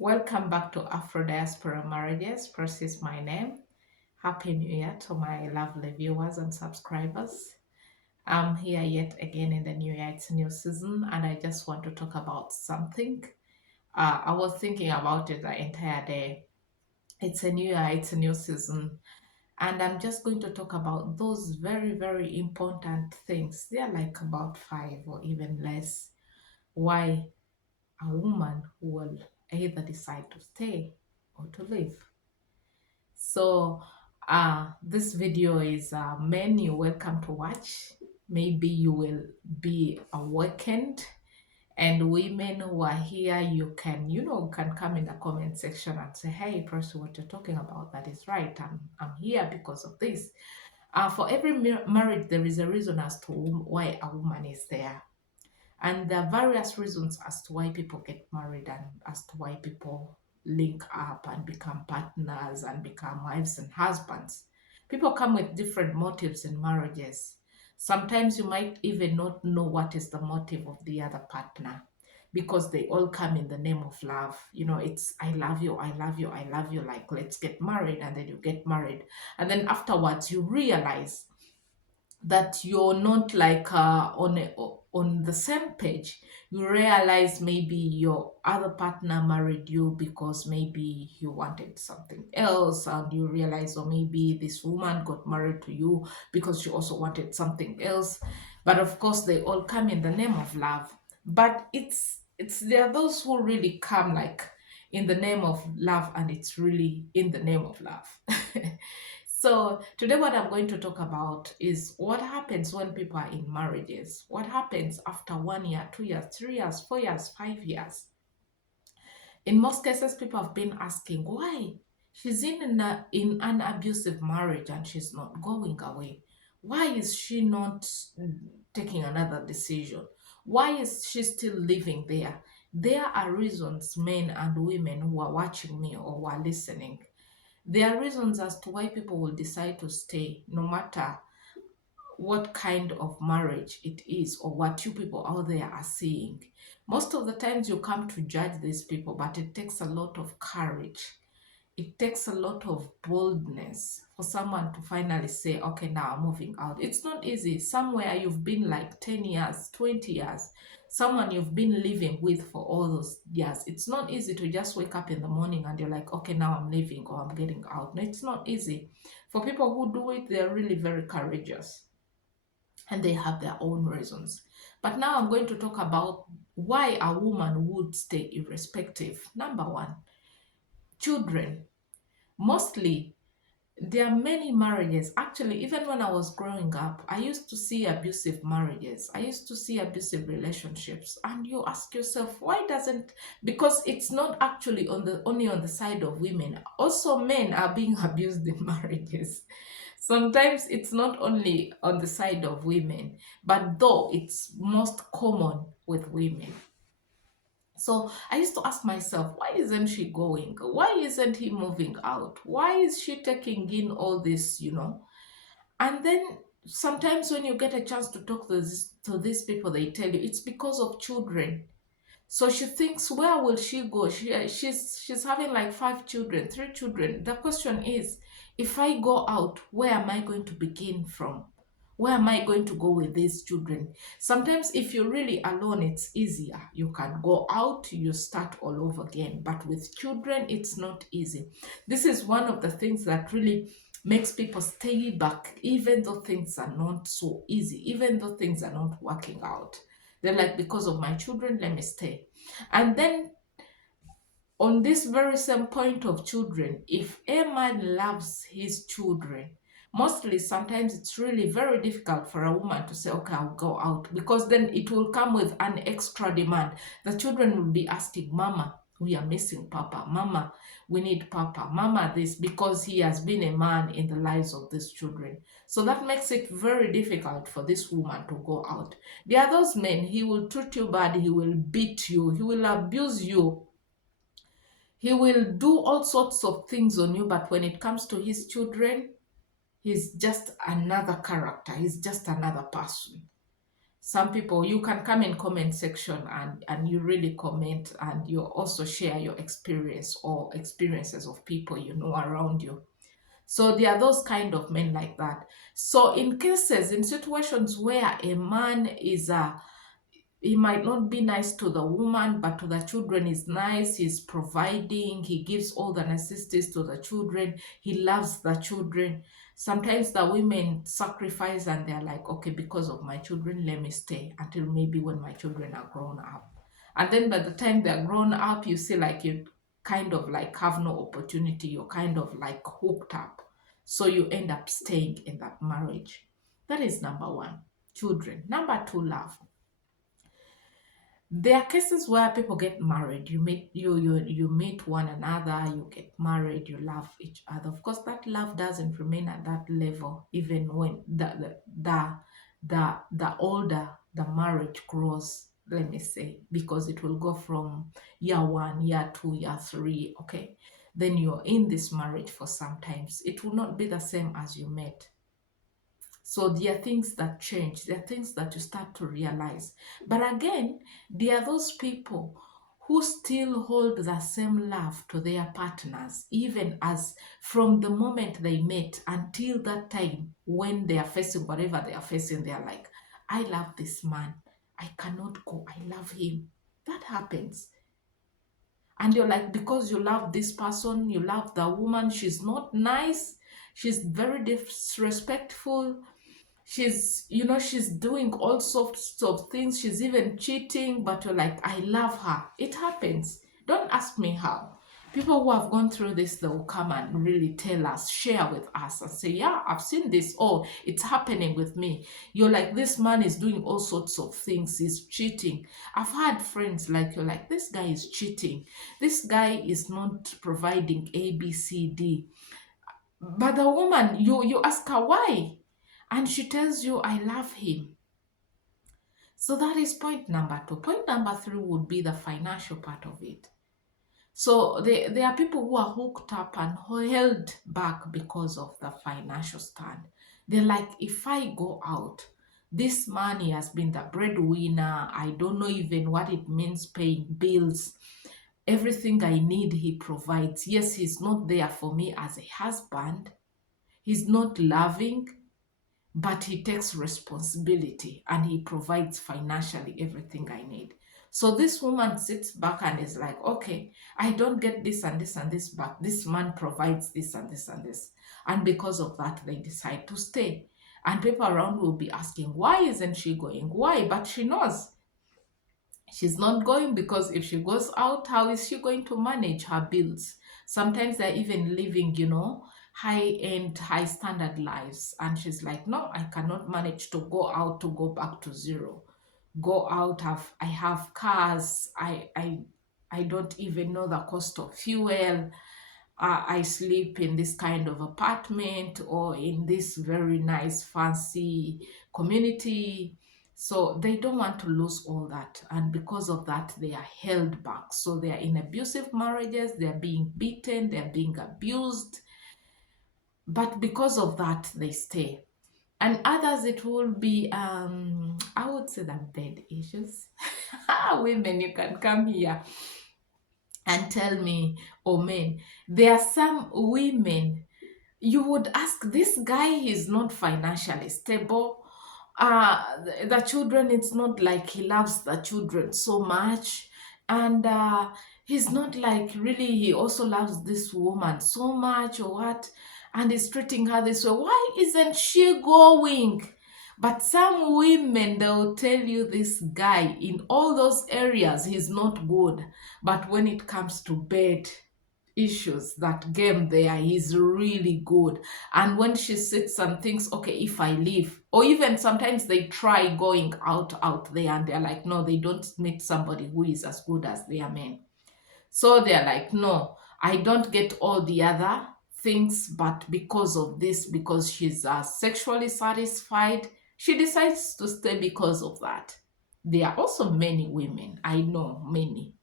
Welcome back to Afro Diaspora Marriages. Press is my name. Happy New Year to my lovely viewers and subscribers. I'm here yet again in the new year. It's a new season, and I just want to talk about something. I was thinking about it the entire day. It's a new year, it's a new season, and I'm just going to talk about those very, very important things. They're like about five or even less. Why a woman will either decide to stay or to leave. So, this video is men you're welcome to watch. Maybe you will be awakened. And women who are here, you can come in the comment section and say, "Hey, person, what you're talking about, that is right. I'm here because of this." For every marriage, there is a reason as to why a woman is there. And there are various reasons as to why people get married and as to why people link up and become partners and become wives and husbands. People come with different motives in marriages. Sometimes you might even not know what is the motive of the other partner because they all come in the name of love. It's I love you, I love you, I love you, like let's get married, and then you get married. And then afterwards you realize that you're not like on the same page. You realize maybe your other partner married you because maybe you wanted something else, and you realize, or maybe this woman got married to you because she also wanted something else. But of course they all come in the name of love. But it's there are those who really come like in the name of love, and it's really in the name of love. So today what I'm going to talk about is what happens when people are in marriages. What happens after 1 year, 2 years, 3 years, 4 years, 5 years. In most cases, people have been asking why she's in an abusive marriage and she's not going away. Why is she not taking another decision? Why is she still living there? There are reasons, men and women who are watching me or who are listening. There are reasons as to why people will decide to stay, no matter what kind of marriage it is or what you people out there are seeing. Most of the times you come to judge these people, but it takes a lot of courage. It takes a lot of boldness for someone to finally say, okay, now I'm moving out. It's not easy. Somewhere you've been like 10 years, 20 years, someone you've been living with for all those years. It's not easy to just wake up in the morning and you're like, okay, now I'm leaving or I'm getting out. No, it's not easy. For people who do it, they're really very courageous and they have their own reasons. But now I'm going to talk about why a woman would stay irrespective. Number one, children. Mostly, there are many marriages. Actually, even when I was growing up, I used to see abusive marriages. I used to see abusive relationships. And you ask yourself, why doesn't, because it's not actually only on the side of women. Also, men are being abused in marriages. Sometimes it's not only on the side of women, but though it's most common with women. So I used to ask myself, why isn't she going? Why isn't he moving out? Why is she taking in all this? And then sometimes when you get a chance to talk to these people, they tell you it's because of children. So she thinks, where will she go? She's having like five children, three children. The question is, if I go out, where am I going to begin from? Where am I going to go with these children? Sometimes, if you're really alone, it's easier. You can go out, you start all over again. But with children, it's not easy. This is one of the things that really makes people stay back, even though things are not so easy, even though things are not working out. They're like, because of my children, let me stay. And then on this very same point of children, if a man loves his children, mostly sometimes it's really very difficult for a woman to say, okay, I'll go out, because then it will come with an extra demand. The children will be asking, Mama, we are missing Papa. Mama, we need Papa. Mama, this, because he has been a man in the lives of these children. So that makes it very difficult for this woman to go out. There are those men, he will treat you bad, he will beat you, he will abuse you, he will do all sorts of things on you, but when it comes to his children, he's just another character, he's just another person. Some people, you can come in comment section and you really comment, and you also share your experience or experiences of people you know around you. So there are those kind of men like that. So in cases, in situations where a man is he might not be nice to the woman, but to the children is nice. He's providing, he gives all the necessities to the children, he loves the children. Sometimes the women sacrifice and they're like, okay, because of my children, let me stay until maybe when my children are grown up. And then by the time they're grown up, you see like you kind of like have no opportunity, you're kind of like hooked up. So you end up staying in that marriage. That is number one, children. Number two, love. There are cases where people get married. You meet one another, you get married, you love each other. Of course, that love doesn't remain at that level, even when the older the marriage grows, let me say, because it will go from year one, year two, year three, okay? Then you're in this marriage for some times. It will not be the same as you met. So there are things that change, there are things that you start to realize. But again, there are those people who still hold the same love to their partners, even as from the moment they met until that time when they are facing whatever they are facing, they are like, I love this man. I cannot go. I love him. That happens. And you're like, because you love this person, you love the woman, she's not nice, she's very disrespectful, she's doing all sorts of things, she's even cheating, but you're like, I love her. It happens. Don't ask me how. People who have gone through this, they will come and really tell us, share with us and say, yeah, I've seen this. Oh, it's happening with me. You're like, this man is doing all sorts of things, he's cheating. I've had friends like, you're like, this guy is cheating, this guy is not providing ABCD. But the woman, you ask her why, and she tells you, I love him. So that is point number two. Point number three would be the financial part of it. So there are people who are hooked up and held back because of the financial stand. They're like, if I go out, this money has been the breadwinner. I don't know even what it means paying bills. Everything I need, he provides. Yes, he's not there for me as a husband. He's not loving, but he takes responsibility and he provides financially everything I need. So this woman sits back and is like, okay, I don't get this and this and this, but this man provides this and this and this. And because of that, they decide to stay. And people around will be asking, why isn't she going? Why? But she knows she's not going, because if she goes out, how is she going to manage her bills? Sometimes they're even living, high-end, high-standard lives. And she's like, no, I cannot manage to go out to go back to zero. Go out, I have cars, I don't even know the cost of fuel. I sleep in this kind of apartment or in this very nice fancy community. So they don't want to lose all that. And because of that, they are held back. So they are in abusive marriages, they're being beaten, they're being abused. But because of that, they stay. And others, it will be, I would say that bed issues. Women, you can come here and tell me, oh men, there are some women you would ask, this guy is not financially stable. The children, it's not like he loves the children so much. And he's not like really, he also loves this woman so much or what. And he's treating her this way. Why isn't she going? But some women, they'll tell you this guy in all those areas, he's not good. But when it comes to bed issues, that game there, he's really good. And when she sits and thinks, okay, if I leave, or even sometimes they try going out there and they're like, no, they don't meet somebody who is as good as their men. So they're like, no, I don't get all the other things, but because of this, because she's sexually satisfied, she decides to stay because of that. There are also many women, I know many,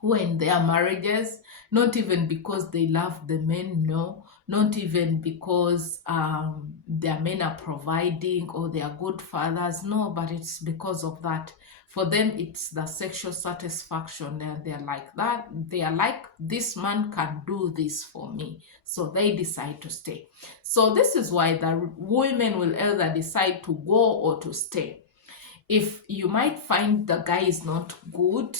who are in their marriages, not even because they love the men, no, not even because their men are providing or they are good fathers, no, but it's because of that. For them, it's the sexual satisfaction, and they're like that. They are like, this man can do this for me, so they decide to stay. So this is why the women will either decide to go or to stay. If you might find the guy is not good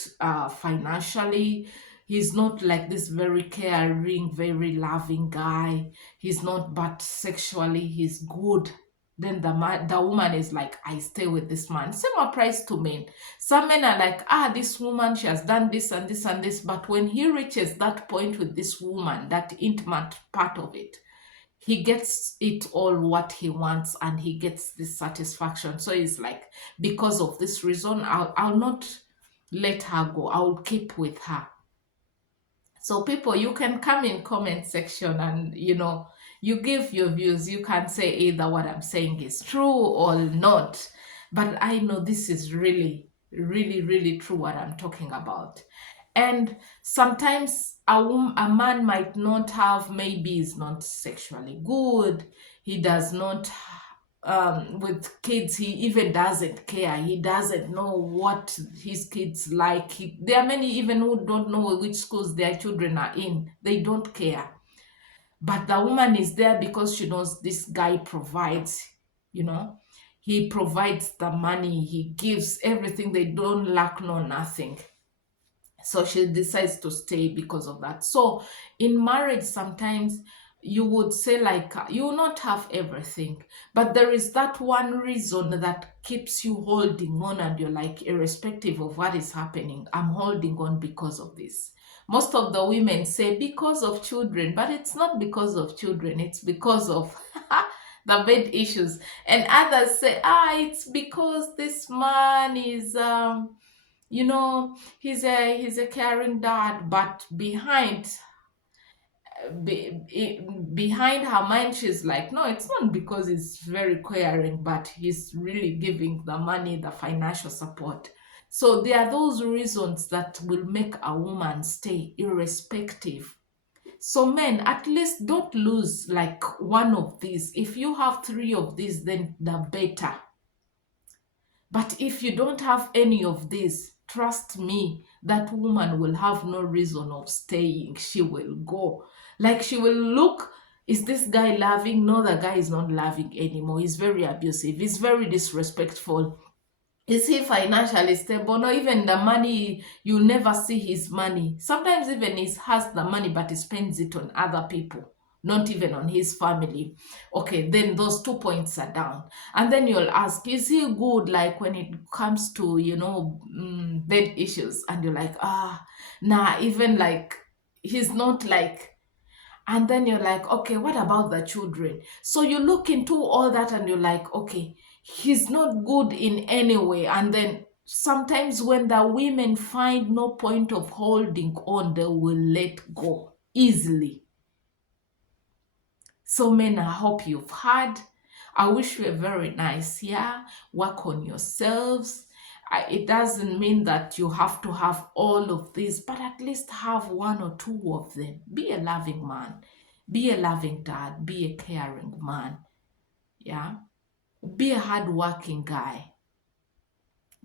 financially, he's not like this very caring, very loving guy, he's not, but sexually he's good, then the woman is like, I stay with this man. Same applies to men. Some men are like, this woman, she has done this and this and this, but when he reaches that point with this woman, that intimate part of it, he gets it all what he wants, and he gets this satisfaction. So it's like, because of this reason, I'll not let her go, I'll keep with her. So people, you can come in comment section and you give your views. You can say either what I'm saying is true or not, but I know this is really, really, really true what I'm talking about. And sometimes a man might not have, maybe is not sexually good, he does not, with kids, he even doesn't care, he doesn't know what his kids like. There are many even who don't know which schools their children are in, they don't care. But the woman is there because she knows this guy provides, he provides the money, he gives everything, they don't lack no nothing. So she decides to stay because of that. So in marriage, sometimes you would say like, you will not have everything, but there is that one reason that keeps you holding on, and you're like, irrespective of what is happening, I'm holding on because of this. Most of the women say because of children, but it's not because of children, it's because of the bed issues. And others say, it's because this man is he's a caring dad, but behind her mind, she's like, no, it's not because he's very caring, but he's really giving the money, the financial support. So there are those reasons that will make a woman stay irrespective. So men, at least don't lose like one of these. If you have three of these, then the better. But if you don't have any of this, trust me, that woman will have no reason of staying. She will go. Like, she will look, is this guy loving? No, the guy is not loving anymore. He's very abusive. He's very disrespectful. Is he financially stable? No, even the money, you never see his money. Sometimes even he has the money, but he spends it on other people, not even on his family. Okay, then those 2 points are down. And then you'll ask, is he good, like when it comes to, bed issues? And you're like, nah, even like, he's not like. And then you're like, okay, what about the children? So you look into all that and you're like, okay, he's not good in any way. And then sometimes when the women find no point of holding on, they will let go easily. So men, I hope you've heard. I wish you a very nice year. Work on yourselves. It doesn't mean that you have to have all of these, but at least have one or two of them. Be a loving man. Be a loving dad. Be a caring man. Yeah. Be a hardworking guy.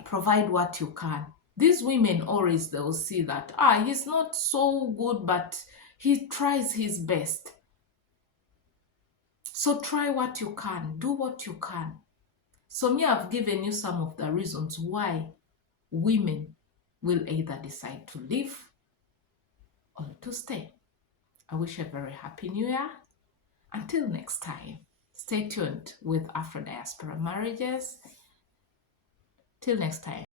Provide what you can. These women always, they'll see that, he's not so good, but he tries his best. So try what you can. Do what you can. So me, I've given you some of the reasons why women will either decide to leave or to stay. I wish you a very happy new year. Until next time, stay tuned with Afro Diaspora Marriages. Till next time.